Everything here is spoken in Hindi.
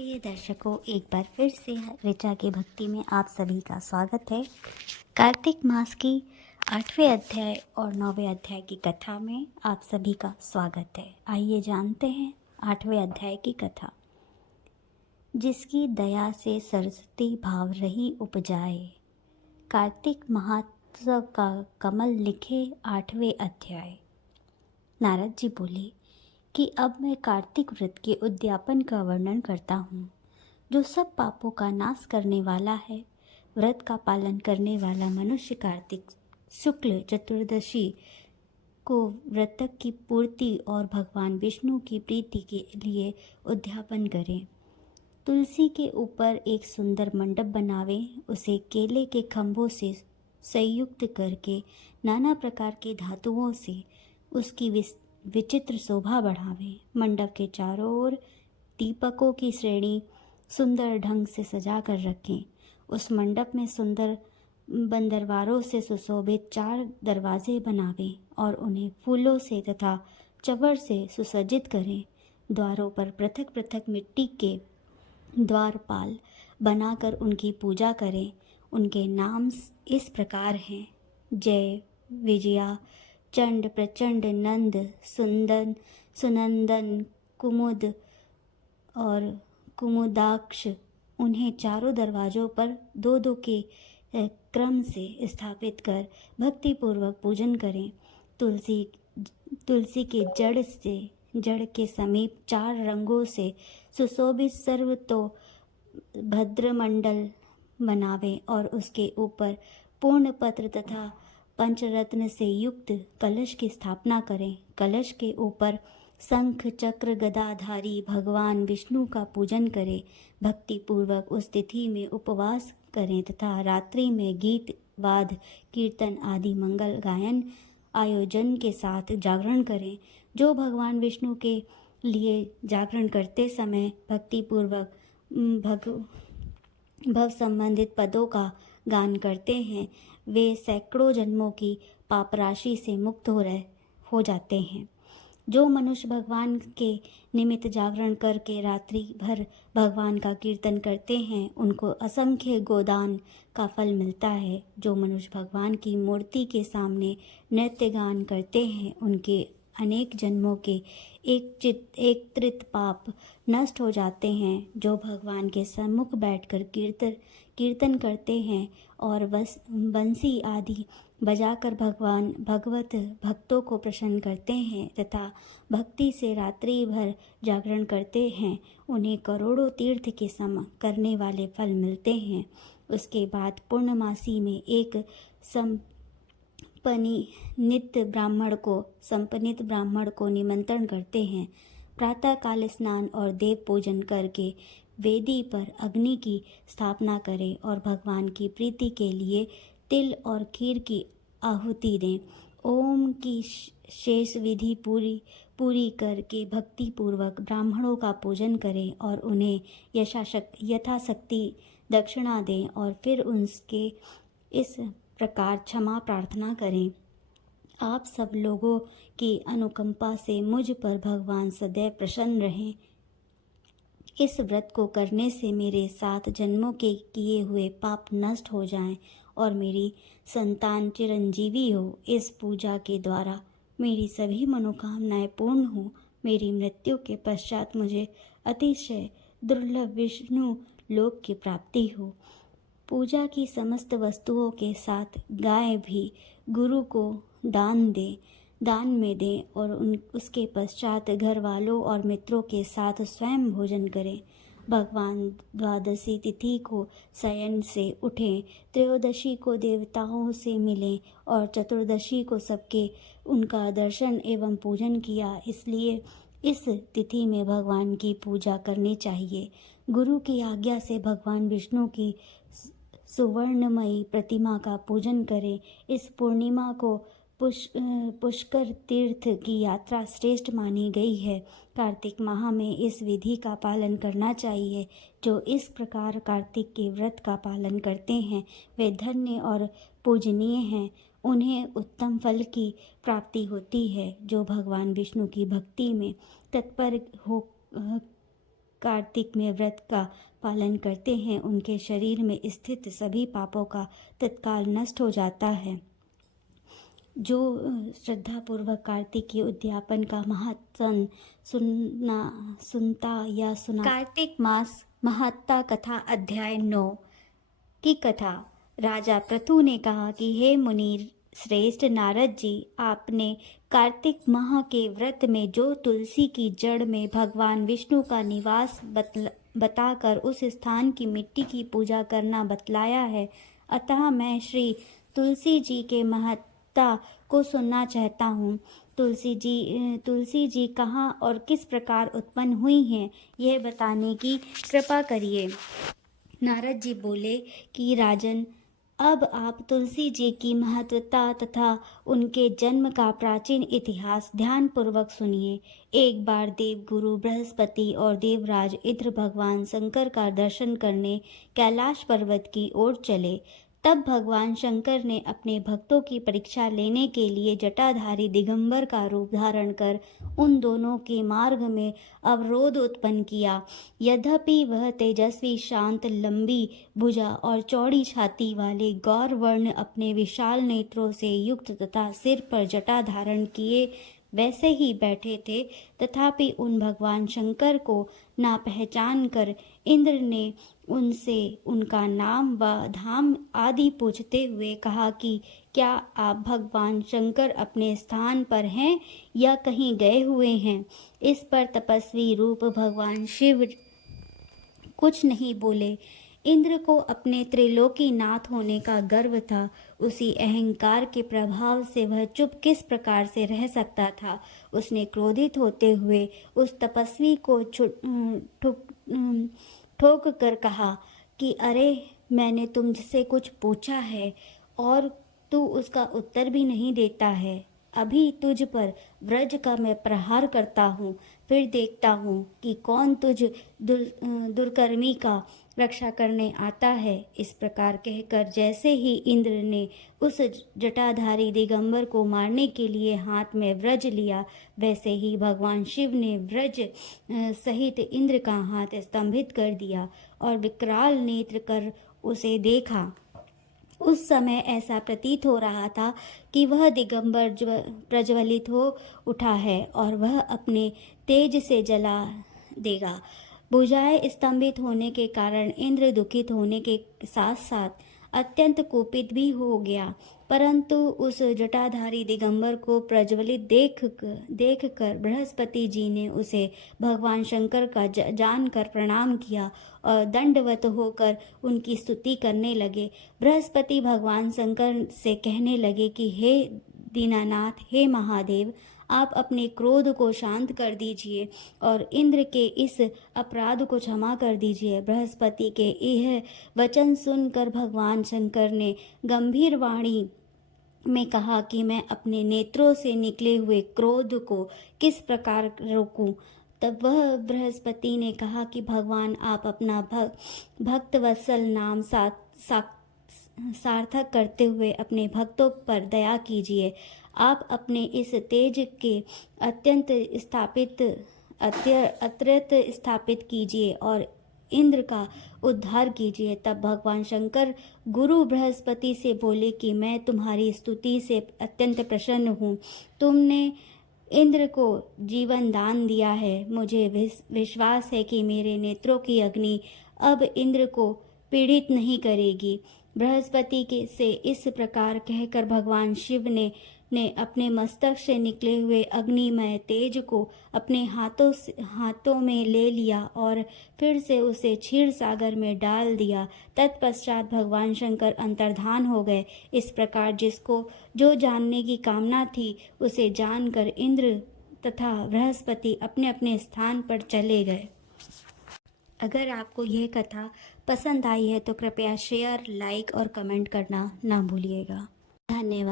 प्रिय दर्शकों, एक बार फिर से ऋचा की भक्ति में आप सभी का स्वागत है। कार्तिक मास की 8वें अध्याय और 9वें अध्याय की कथा में आप सभी का स्वागत है। आइए जानते हैं 8वें अध्याय की कथा। जिसकी दया से सरस्वती भाव रही उपजाए, कार्तिक महोत्सव का कमल लिखे 8वें अध्याय। नारद जी बोले कि अब मैं कार्तिक व्रत के उद्यापन का वर्णन करता हूँ, जो सब पापों का नाश करने वाला है। व्रत का पालन करने वाला मनुष्य कार्तिक शुक्ल चतुर्दशी को व्रत की पूर्ति और भगवान विष्णु की प्रीति के लिए उद्यापन करे। तुलसी के ऊपर एक सुंदर मंडप बनावे, उसे केले के खंभों से संयुक्त करके नाना प्रकार के धातुओं से उसकी विचित्र शोभा बढ़ावे। मंडप के चारों ओर दीपकों की श्रेणी सुंदर ढंग से सजा कर रखें। उस मंडप में सुंदर बंदरवारों से सुशोभित 4 दरवाजे बनावे और उन्हें फूलों से तथा चवर से सुसज्जित करें। द्वारों पर पृथक पृथक मिट्टी के द्वारपाल बनाकर उनकी पूजा करें। उनके नाम इस प्रकार हैं: जय, विजया, चंड, प्रचंड, नंद, सुनंदन, कुमुद और कुमुदाक्ष। उन्हें चारों दरवाजों पर 2-2 के क्रम से स्थापित कर भक्तिपूर्वक पूजन करें। तुलसी के जड़ के समीप 4 रंगों से सुशोभित सर्वतो भद्रमंडल बनावे और उसके ऊपर पूर्ण पत्र तथा पंचरत्न से युक्त कलश की स्थापना करें। कलश के ऊपर शंख चक्र गदाधारी भगवान विष्णु का पूजन करें। भक्ति पूर्वक उस तिथि में उपवास करें तथा रात्रि में गीत वाद कीर्तन आदि मंगल गायन आयोजन के साथ जागरण करें। जो भगवान विष्णु के लिए जागरण करते समय भक्ति पूर्वक भव संबंधित पदों का गान करते हैं, वे सैकड़ों जन्मों की पाप राशि से मुक्त हो जाते हैं। जो मनुष्य भगवान के निमित्त जागरण करके रात्रि भर भगवान का कीर्तन करते हैं, उनको असंख्य गोदान का फल मिलता है। जो मनुष्य भगवान की मूर्ति के सामने नृत्य गान करते हैं, उनके अनेक जन्मों के एकत्रित पाप नष्ट हो जाते हैं। जो भगवान के सम्मुख बैठकर कीर्तन करते हैं और बंसी आदि बजाकर भगवत भक्तों को प्रसन्न करते हैं तथा भक्ति से रात्रि भर जागरण करते हैं, उन्हें करोड़ों तीर्थ के सम करने वाले फल मिलते हैं। उसके बाद पूर्णमासी में एक संपन्नित ब्राह्मण को निमंत्रण करते हैं। प्रातःकाल स्नान और देव पूजन करके वेदी पर अग्नि की स्थापना करें और भगवान की प्रीति के लिए तिल और खीर की आहुति दें। ओम की शेष विधि पूरी करके भक्ति पूर्वक ब्राह्मणों का पूजन करें और उन्हें यथाशक्ति दक्षिणा दें और फिर उनके इस प्रकार क्षमा प्रार्थना करें। आप सब लोगों की अनुकंपा से मुझ पर भगवान सदैव प्रसन्न रहें। इस व्रत को करने से मेरे 7 जन्मों के किए हुए पाप नष्ट हो जाएं और मेरी संतान चिरंजीवी हो। इस पूजा के द्वारा मेरी सभी मनोकामनाएं पूर्ण हो। मेरी मृत्यु के पश्चात मुझे अतिशय दुर्लभ विष्णु लोक की प्राप्ति हो। पूजा की समस्त वस्तुओं के साथ गाय भी गुरु को दान में दें और उसके पश्चात घर वालों और मित्रों के साथ स्वयं भोजन करें। भगवान द्वादशी तिथि को शयन से उठें, त्रयोदशी को देवताओं से मिलें और चतुर्दशी को सबके उनका दर्शन एवं पूजन किया। इसलिए इस तिथि में भगवान की पूजा करनी चाहिए। गुरु की आज्ञा से भगवान विष्णु की सुवर्णमयी प्रतिमा का पूजन करें। इस पूर्णिमा को पुष्कर तीर्थ की यात्रा श्रेष्ठ मानी गई है। कार्तिक माह में इस विधि का पालन करना चाहिए। जो इस प्रकार कार्तिक के व्रत का पालन करते हैं, वे धन्य और पूजनीय हैं। उन्हें उत्तम फल की प्राप्ति होती है। जो भगवान विष्णु की भक्ति में तत्पर कार्तिक में व्रत का पालन करते हैं उनके शरीर में स्थित सभी पापों का तत्काल नष्ट हो जाता है। जो श्रद्धापूर्वक कार्तिक के उद्यापन का महात्म सुनता या सुना। कार्तिक मास महत्ता कथा अध्याय 9 की कथा। राजा पृथु ने कहा कि हे मुनि श्रेष्ठ नारद जी, आपने कार्तिक माह के व्रत में जो तुलसी की जड़ में भगवान विष्णु का निवास बताकर उस स्थान की मिट्टी की पूजा करना बतलाया है, अतः मैं श्री तुलसी जी के महत्ता को सुनना चाहता हूँ। तुलसी जी कहाँ और किस प्रकार उत्पन्न हुई हैं, यह बताने की कृपा करिए। नारद जी बोले कि राजन, अब आप तुलसी जी की महत्वता तथा उनके जन्म का प्राचीन इतिहास ध्यानपूर्वक सुनिए। एक बार देवगुरु बृहस्पति और देवराज इंद्र भगवान शंकर का दर्शन करने कैलाश पर्वत की ओर चले। तब भगवान शंकर ने अपने भक्तों की परीक्षा लेने के लिए जटाधारी दिगंबर का रूप धारण कर उन दोनों के मार्ग में अवरोध उत्पन्न किया। यद्यपि वह तेजस्वी, शांत, लंबी भुजा और चौड़ी छाती वाले गौर वर्ण अपने विशाल नेत्रों से युक्त तथा सिर पर जटा धारण किए वैसे ही बैठे थे, तथापि उन भगवान शंकर को ना पहचान कर इंद्र ने उनसे उनका नाम व धाम आदि पूछते हुए कहा कि क्या आप भगवान शंकर अपने स्थान पर हैं या कहीं गए हुए हैं। इस पर तपस्वी रूप भगवान शिव कुछ नहीं बोले। इंद्र को अपने त्रिलोकी नाथ होने का गर्व था। उसी अहंकार के प्रभाव से वह चुप किस प्रकार से रह सकता था। उसने क्रोधित होते हुए उस तपस्वी को ठोक कर कहा कि अरे, मैंने तुमसे कुछ पूछा है और तू उसका उत्तर भी नहीं देता है। अभी तुझ पर व्रज का मैं प्रहार करता हूँ, फिर देखता हूँ कि कौन तुझ दुर्कर्मी का रक्षा करने आता है। इस प्रकार कहकर जैसे ही इंद्र ने उस जटाधारी दिगंबर को मारने के लिए हाथ में व्रज लिया, वैसे ही भगवान शिव ने व्रज सहित इंद्र का हाथ स्तंभित कर दिया और विकराल नेत्र कर उसे देखा। उस समय ऐसा प्रतीत हो रहा था कि वह दिगंबर प्रज्वलित हो उठा है और वह अपने तेज से जला देगा। भुजाएं स्तंभित होने के कारण इंद्र दुखित होने के साथ साथ अत्यंत कुपित भी हो गया, परंतु उस जटाधारी दिगंबर को प्रज्वलित देख कर बृहस्पति जी ने उसे भगवान शंकर का जानकर प्रणाम किया और दंडवत होकर उनकी स्तुति करने लगे। बृहस्पति भगवान शंकर से कहने लगे कि हे दीनानाथ, हे महादेव, आप अपने क्रोध को शांत कर दीजिए और इंद्र के इस अपराध को क्षमा कर दीजिए। बृहस्पति के यह वचन सुनकर भगवान शंकर ने गंभीर वाणी में कहा कि मैं अपने नेत्रों से निकले हुए क्रोध को किस प्रकार रोकूं। तब वह बृहस्पति ने कहा कि भगवान, आप अपना भक्त वत्सल नाम सार्थक करते हुए अपने भक्तों पर दया कीजिए। आप अपने इस तेज के अत्यंत स्थापित कीजिए और इंद्र का उद्धार कीजिए। तब भगवान शंकर गुरु बृहस्पति से बोले कि मैं तुम्हारी स्तुति से अत्यंत प्रसन्न हूँ। तुमने इंद्र को जीवन दान दिया है। मुझे विश्वास है कि मेरे नेत्रों की अग्नि अब इंद्र को पीड़ित नहीं करेगी। बृहस्पति के से इस प्रकार कहकर भगवान शिव ने अपने मस्तक से निकले हुए अग्निमय तेज को अपने हाथों में ले लिया और फिर से उसे क्षीर सागर में डाल दिया। तत्पश्चात भगवान शंकर अंतर्धान हो गए। इस प्रकार जिसको जो जानने की कामना थी उसे जानकर इंद्र तथा बृहस्पति अपने अपने स्थान पर चले गए। अगर आपको यह कथा पसंद आई है तो कृपया शेयर, लाइक और कमेंट करना ना भूलिएगा। धन्यवाद।